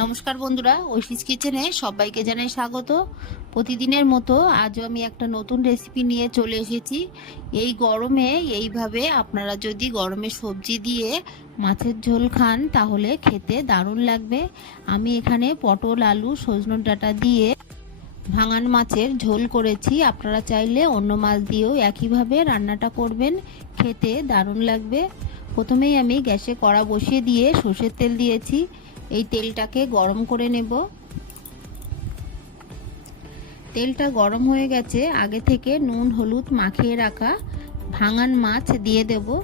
নমস্কার বন্ধুরা, ঐশিস কিচেনে সবাইকে জানাই স্বাগত। প্রতিদিনের মতো আজও আমি একটা নতুন রেসিপি নিয়ে চলে এসেছি। এই গরমে এইভাবে আপনারা যদি গরমে সবজি দিয়ে মাছের ঝোল খান, তাহলে খেতে দারুণ লাগবে। আমি এখানে পটল, আলু, সজনের ডাঁটা দিয়ে ভাঙান মাছের ঝোল করেছি। আপনারা চাইলে অন্য মাছ দিয়েও একইভাবে রান্নাটা করবেন। খেতে দারুণ লাগবে। প্রথমেই আমি গ্যাসে কড়া বসিয়ে দিয়ে সর্ষের তেল দিয়েছি। এই তেলটাকে গরম করে নেব। তেলটা গরম হয়ে গেছে, আগে থেকে নুন, হলুদ মাখিয়ে রাখা ভাঙান মাছ দিয়ে দেব।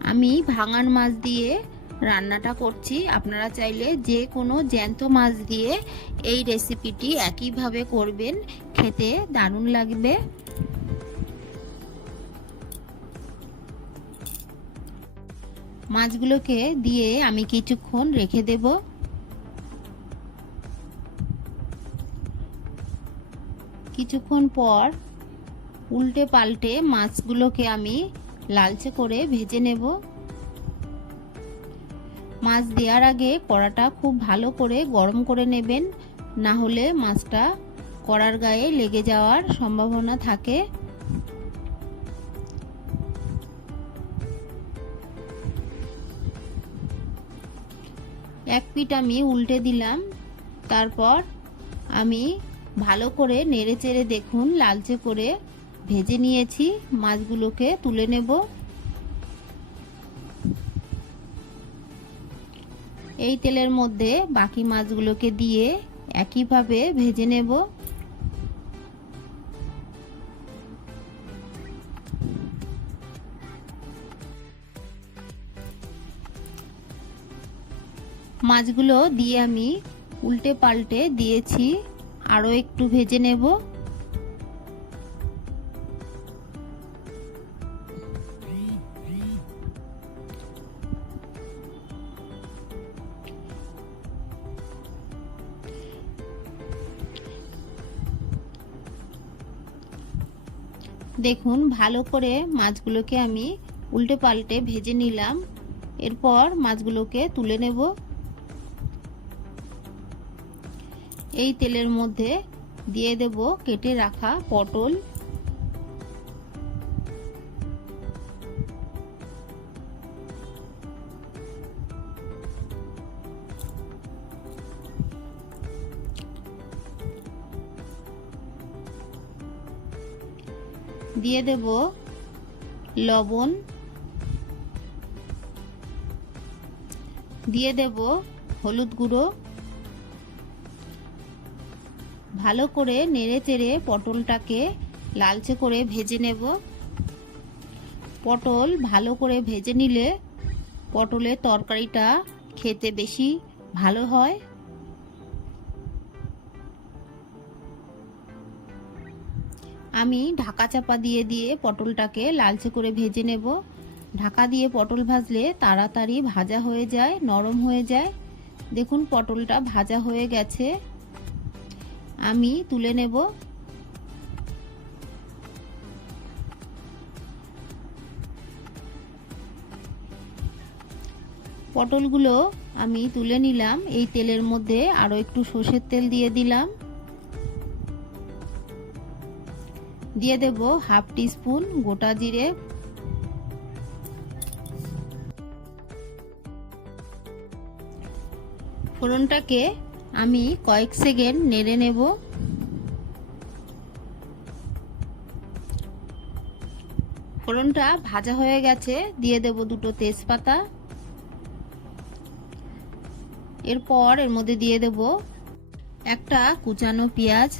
আমি ভাঙান মাছ দিয়ে রান্নাটা করছি। আপনারা চাইলে যে কোনো জ্যান্ত মাছ দিয়ে এই রেসিপিটি একইভাবে করবেন। খেতে দারুণ লাগবে। মাছগুলোকে দিয়ে আমি কিছুক্ষণ রেখে দেব। কিছুক্ষণ পর উল্টে পাল্টে মাছগুলোকে আমি লালচে করে ভেজে নেব। মাছ দেওয়ার আগে কড়াটা খুব ভালো করে গরম করে নেবেন, না হলে মাছটা কড়ার গায়ে লেগে যাওয়ার সম্ভাবনা থাকে। এক পিঠ আমি উল্টে দিলাম, তারপর আমি ভালো করে নেড়ে চেড়ে দেখুন, লালচে করে ভেজে নিয়েছি। মাছগুলোকে তুলে নেব। এই তেলের মধ্যে বাকি মাছগুলোকে দিয়ে একইভাবে ভেজে নেব। মাছগুলো দিয়ে আমি উল্টে পাল্টে দিয়েছি। আরও একটু ভেজে নেব। দেখুন, ভালো করে মাছগুলোকে আমি উল্টে পাল্টে ভেজে নিলাম। এরপর মাছগুলোকে তুলে নেব। এই তেলের মধ্যে দিয়ে দেব কেটে রাখা পটল। দিয়ে দেব লবণ। দিয়ে দেব হলুদ গুঁড়ো। ভালো করে নেড়ে চেড়ে পটলটাকে লালচে করে ভেজে নেব। পটল ভালো করে ভেজে নিলে পটলের তরকারিটা খেতে বেশি ভালো হয়। আমি ঢাকা চাপা দিয়ে দিয়ে পটলটাকে লালচে করে ভেজে নেব। ঢাকা দিয়ে পটল ভাজলে তাড়াতাড়ি ভাজা হয়ে যায়, নরম হয়ে যায়। দেখুন পটলটা ভাজা হয়ে গেছে। আমি তুলে নেব। পটলগুলো আমি তুলে নিলাম। এই তেলের মধ্যে আরও একটু সর্ষের তেল দিয়ে দিলাম। দিয়ে দেব হাফ টিস্পুন গোটা জিরে। ফোড়নটাকে আমি কয়েক সেকেন্ড নেড়ে নেব। ফোড়নটা ভাজা হয়ে গেছে, দিয়ে দেব দুটো তেজপাতা। এরপর এর মধ্যে দিয়ে দেব একটা কুচানো পেঁয়াজ।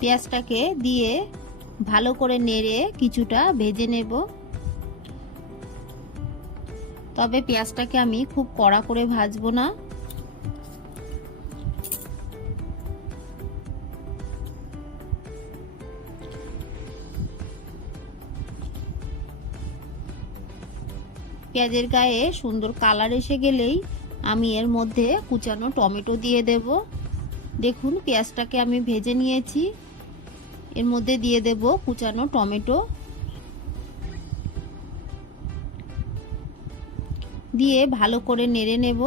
পেঁয়াজটাকে দিয়ে ভালো করে নেড়ে কিছুটা ভেজে নেব। তবে পেঁয়াজটাকে আমি খুব কড়া করে ভাজবো না। পেঁয়াজের গায়ে সুন্দর কালার এসে গেলেই আমি এর মধ্যে কুচানো টমেটো দিয়ে দেব। দেখুন পেঁয়াজটাকে আমি ভেজে নিয়েছি। এর মধ্যে দিয়ে দেব কুচানো টমেটো। দিয়ে ভালো করে নেড়ে নেব।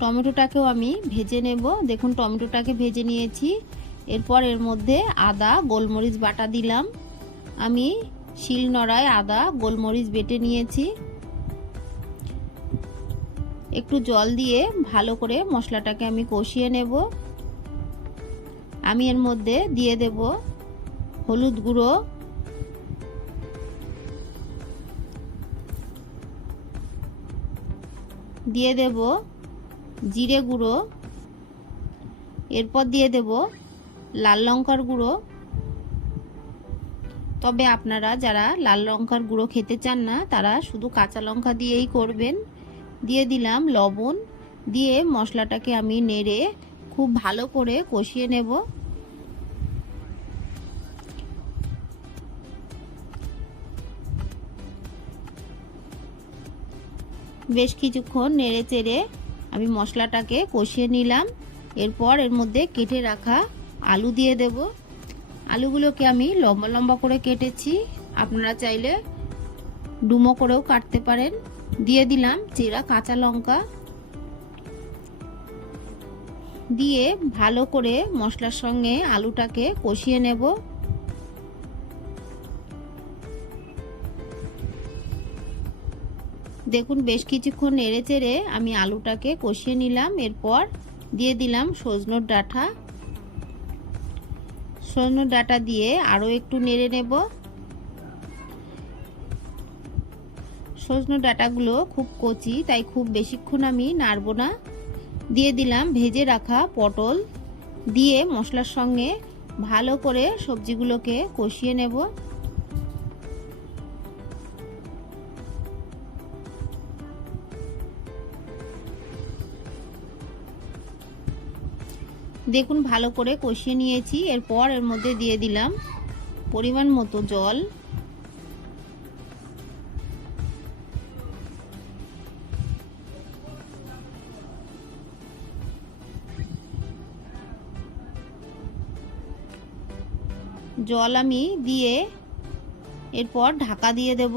টমেটোটাকেও আমি ভেজে নেব। দেখুন টমেটোটাকে ভেজে নিয়েছি। এরপর এর মধ্যে আদা, গোলমরিচ বাটা দিলাম। আমি শিল নড়ায় আদা, গোলমরিচ বেটে নিয়েছি। একটু জল দিয়ে ভালো করে মশলাটাকে আমি কষিয়ে নেব। আমি এর মধ্যে দিয়ে দেব হলুদ গুঁড়ো। দিয়ে দেব জিরে গুঁড়ো। এরপর দিয়ে দেব লাল লঙ্কার গুঁড়ো। তবে আপনারা যারা লাল লঙ্কার গুঁড়ো খেতে চান না, তারা শুধু কাঁচা লঙ্কা দিয়েই করবেন। দিয়ে দিলাম লবণ। দিয়ে মশলাটাকে আমি নেড়ে খুব ভালো করে কষিয়ে নেব। বেশ কিছুক্ষণ নেড়ে চেড়ে আমি মশলাটাকে কষিয়ে নিলাম। এরপর এর মধ্যে কেটে রাখা আলু দিয়ে দেব। আলুগুলোকে আমি লম্বা লম্বা করে কেটেছি। আপনারা চাইলে ডুমো করেও কাটতে পারেন। দিয়ে দিলাম চেরা কাঁচা লঙ্কা। দিয়ে ভালো করে মশলার সঙ্গে আলুটাকে কষিয়ে নেব। দেখুন, বেশ কিছুক্ষণ নেড়ে চেড়ে আমি আলুটাকে কষিয়ে নিলাম। এরপর দিয়ে দিলাম সজনোর ডাঁটা সজনোর ডাটা দিয়ে আরও একটু নেড়ে নেব। সজনো ডাটাগুলো খুব কচি, তাই খুব বেশিক্ষণ আমি নাড়ব না। দিয়ে দিলাম ভেজে রাখা পটল। দিয়ে মশলার সঙ্গে ভালো করে সবজিগুলোকে কষিয়ে নেব। দেখুন, ভালো করে কষিয়ে নিয়েছি। এরপর এর মধ্যে দিয়ে দিলাম পরিমাণ মতো জল। জল আমি দিয়ে এরপর ঢাকা দিয়ে দেব।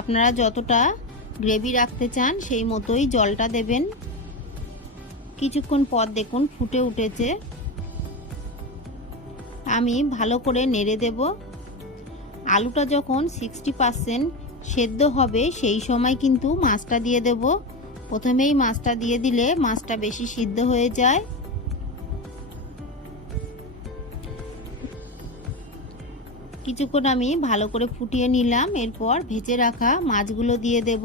আপনারা যতটা গ্রেভি রাখতে চান, সেই মতোই জলটা দেবেন। কিছুক্ষণ পর দেখুন ফুটে উঠেছে। আমি ভালো করে নেড়ে দেব। আলুটা যখন সিক্সটি পারসেন্ট সেদ্ধ হবে, সেই সময় কিন্তু মাছটা দিয়ে দেব। প্রথমেই মাছটা দিয়ে দিলে মাছটা বেশি সিদ্ধ হয়ে যায়। কিছুক্ষণ আমি ভালো করে ফুটিয়ে নিলাম, এরপর ভেজে রাখা মাছগুলো দিয়ে দেব।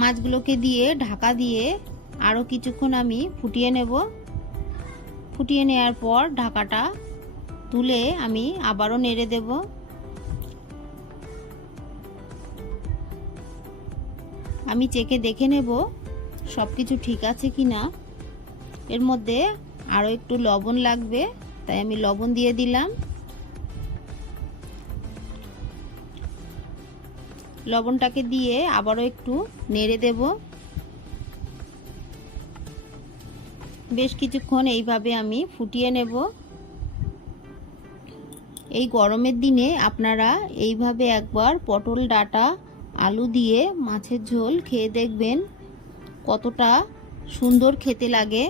মাছগুলোকে দিয়ে ঢাকা দিয়ে আরও কিছুক্ষণ আমি ফুটিয়ে নেব। ফুটিয়ে নেওয়ার পর ঢাকাটা তুলে আমি আবারও নেড়ে দেবো। আমি চেকে দেখে নেব সব কিছু ঠিক আছে কি না এর মধ্যে আরও একটু লবণ লাগবে, তাই আমি লবণ দিয়ে দিলাম। লবণটাকে দিয়ে আবারও একটু নেড়ে দেব। বেশ কিছুক্ষণ এইভাবে আমি ফুটিয়ে নেব। এই গরমের দিনে আপনারা এইভাবে একবার পটল, ডাটা, আলু দিয়ে মাছের ঝোল খেয়ে দেখবেন কতটা সুন্দর খেতে লাগে।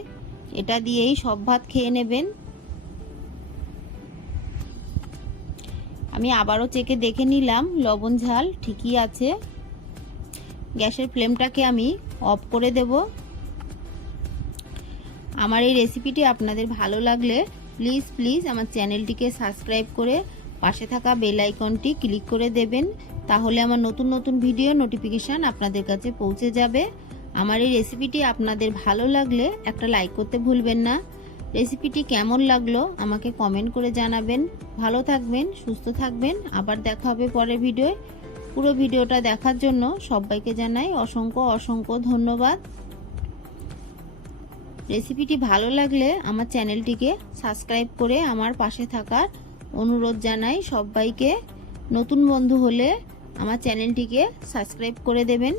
এটা দিয়েই সব ভাত খেয়ে নেবেন। আমি আবারও চেকে দেখে নিলাম, লবণ ঝাল ঠিকই আছে। গ্যাসের ফ্লেমটাকে আমি অফ করে দেব। আমার এই রেসিপিটি আপনাদের ভালো লাগলে প্লিজ প্লিজ আমার চ্যানেলটিকে সাবস্ক্রাইব করে পাশে থাকা বেল আইকনটি ক্লিক করে দেবেন। তাহলে আমার নতুন নতুন ভিডিও নোটিফিকেশান আপনাদের কাছে পৌঁছে যাবে। আমার এই রেসিপিটি আপনাদের ভালো লাগলে একটা লাইক করতে ভুলবেন না। রেসিপিটি কেমন লাগল আমাকে কমেন্ট করে জানাবেন। ভালো থাকবেন, সুস্থ থাকবেন। আবার দেখা হবে পরের ভিডিওয়। পুরো ভিডিওটা দেখার জন্য সবাইকে জানাই অসংখ্য অসংখ্য ধন্যবাদ। রেসিপিটি ভালো লাগলে আমার চ্যানেলটিকে সাবস্ক্রাইব করে আমার পাশে থাকার অনুরোধ জানাই সবাইকে। নতুন বন্ধু হলে আমার চ্যানেলটিকে সাবস্ক্রাইব করে দেবেন।